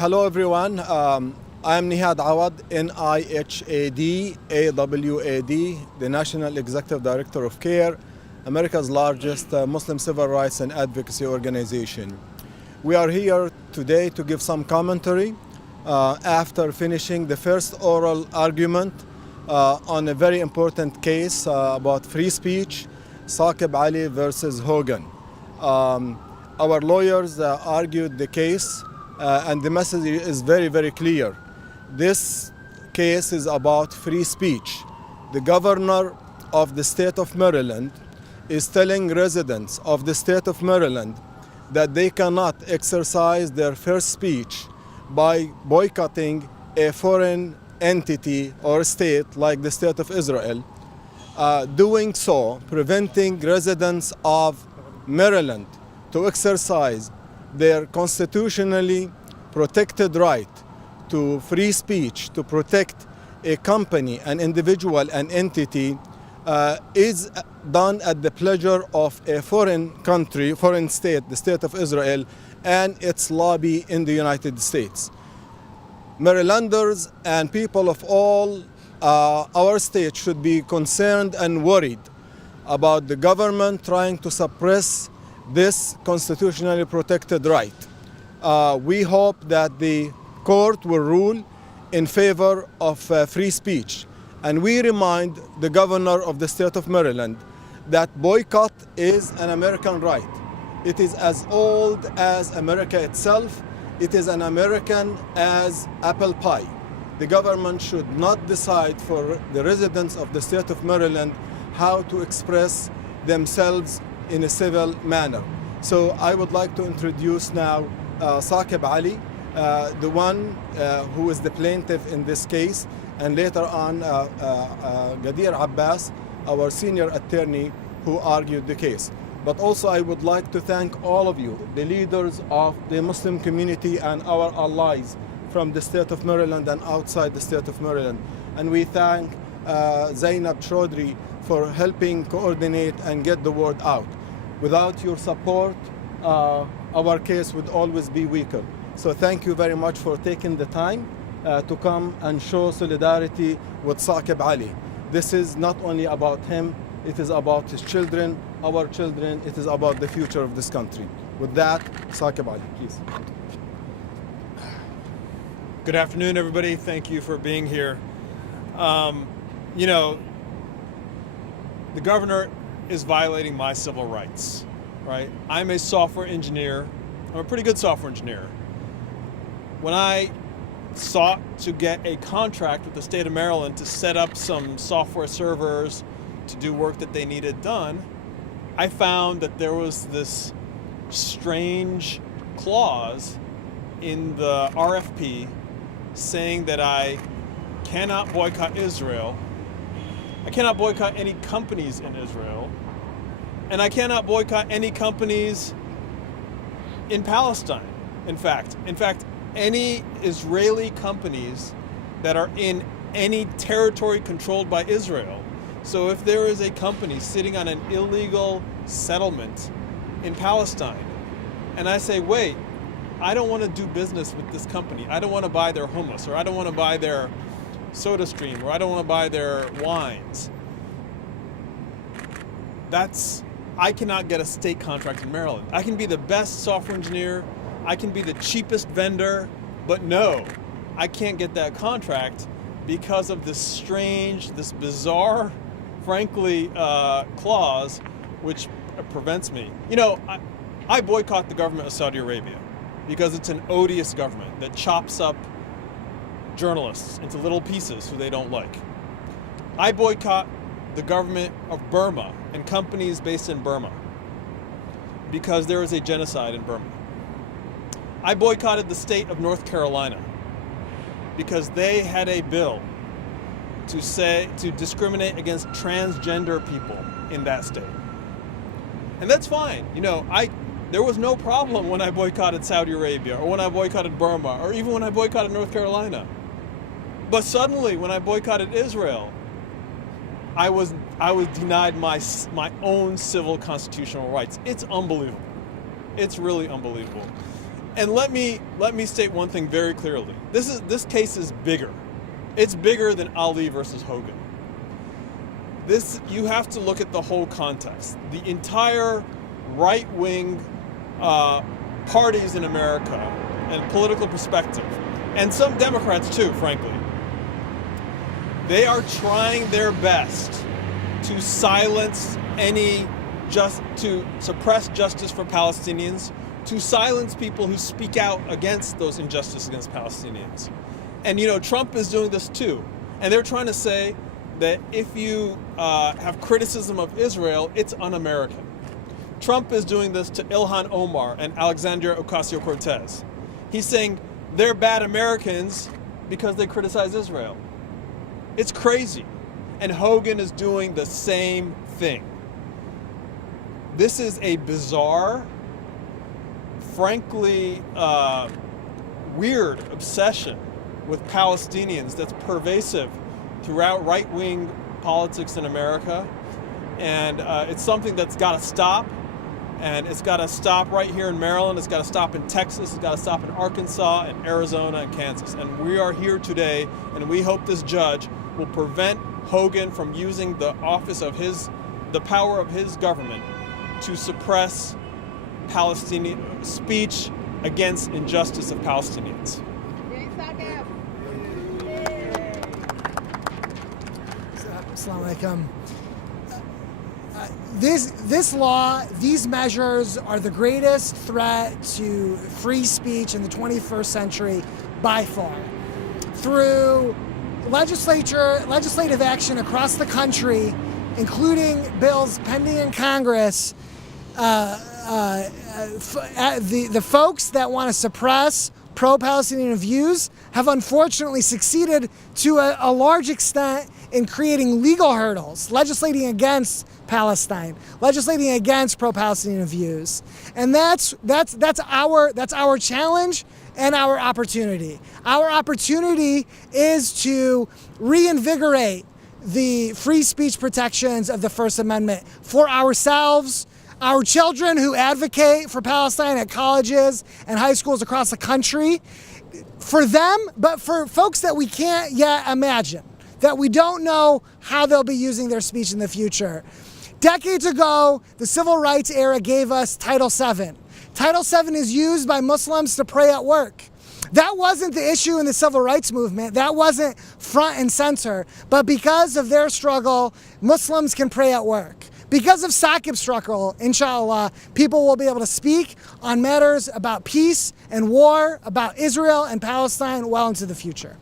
Hello, everyone. I'm Nihad Awad, Nihad Awad, the National Executive Director of CAIR, America's largest Muslim civil rights and advocacy organization. We are here today to give some commentary after finishing the first oral argument on a very important case about free speech, Saqib Ali versus Hogan. Our lawyers argued the case, and the message is very, very clear. This case is about free speech. The governor of the state of Maryland is telling residents of the state of Maryland that they cannot exercise their first speech by boycotting a foreign entity or state like the state of Israel. Doing so, preventing residents of Maryland to exercise their constitutionally protected right to free speech, to protect a company, an individual, an entity, is done at the pleasure of a foreign country, foreign state, the state of Israel, and its lobby in the United States. Marylanders and people of all our state should be concerned and worried about the government trying to suppress this constitutionally protected right. We hope that the court will rule in favor of free speech. And we remind the governor of the state of Maryland that boycott is an American right. It is as old as America itself. It is an American as apple pie. The government should not decide for the residents of the state of Maryland how to express themselves in a civil manner. So I would like to introduce now Saqib Ali, the one who is the plaintiff in this case, and later on Gadir Abbas, our senior attorney who argued the case. But also I would like to thank all of you, the leaders of the Muslim community and our allies from the state of Maryland and outside the state of Maryland. And we thank Zainab Chaudhry for helping coordinate and get the word out. Without your support, our case would always be weaker. So thank you very much for taking the time to come and show solidarity with Saqib Ali. This is not only about him, it is about his children, our children, it is about the future of this country. With that, Saqib Ali, please. Good afternoon, everybody. Thank you for being here. You know, the governor is violating my civil rights, right? I'm a software engineer. I'm a pretty good software engineer. When I sought to get a contract with the state of Maryland to set up some software servers to do work that they needed done, I found that there was this strange clause in the RFP saying that I cannot boycott Israel, I cannot boycott any companies in Israel, and I cannot boycott any companies in Palestine. In fact, any Israeli companies that are in any territory controlled by Israel. So if there is a company sitting on an illegal settlement in Palestine, and I say, wait, I don't want to do business with this company. I don't want to buy their hummus, or I don't want to buy their soda stream, or I don't want to buy their wines. I cannot get a state contract in Maryland. I can be the best software engineer, I can be the cheapest vendor, but no, I can't get that contract because of this strange, this bizarre, frankly, clause which prevents me. You know, I boycott the government of Saudi Arabia because it's an odious government that chops up journalists into little pieces who they don't like. I boycott the government of Burma and companies based in Burma because there is a genocide in Burma. I boycotted the state of North Carolina because they had a bill to discriminate against transgender people in that state. And that's fine. You know, there was no problem when I boycotted Saudi Arabia, or when I boycotted Burma, or even when I boycotted North Carolina. But suddenly, when I boycotted Israel, I was denied my own civil constitutional rights. It's unbelievable. It's really unbelievable. And let me state one thing very clearly. This case is bigger. It's bigger than Ali versus Hogan. You have to look at the whole context. The entire right-wing parties in America and political perspective, and some Democrats too, frankly, they are trying their best to silence to suppress justice for Palestinians, to silence people who speak out against those injustices against Palestinians. And Trump is doing this too. And they're trying to say that if you have criticism of Israel, it's un-American. Trump is doing this to Ilhan Omar and Alexandria Ocasio-Cortez. He's saying they're bad Americans because they criticize Israel. It's crazy. And Hogan is doing the same thing. This is a bizarre, frankly, weird obsession with Palestinians that's pervasive throughout right-wing politics in America. And it's something that's got to stop. And it's got to stop right here in Maryland. It's got to stop in Texas. It's got to stop in Arkansas and Arizona and Kansas. And we are here today, and we hope this judge will prevent Hogan from using the office of the power of his government to suppress Palestinian speech against injustice of Palestinians. Assalamu alaikum. This law, these measures are the greatest threat to free speech in the 21st century by far. Through legislative action across the country, including bills pending in Congress, the folks that want to suppress pro-Palestinian views have unfortunately succeeded to a large extent in creating legal hurdles, legislating against Palestine, legislating against pro-Palestinian views. And that's our challenge and our opportunity. Our opportunity is to reinvigorate the free speech protections of the First Amendment for ourselves, our children who advocate for Palestine at colleges and high schools across the country, for them, but for folks that we can't yet imagine, that we don't know how they'll be using their speech in the future. Decades ago, the Civil Rights era gave us Title VII. Title VII is used by Muslims to pray at work. That wasn't the issue in the civil rights movement. That wasn't front and center. But because of their struggle, Muslims can pray at work. Because of Saqib's struggle, inshallah, people will be able to speak on matters about peace and war, about Israel and Palestine well into the future.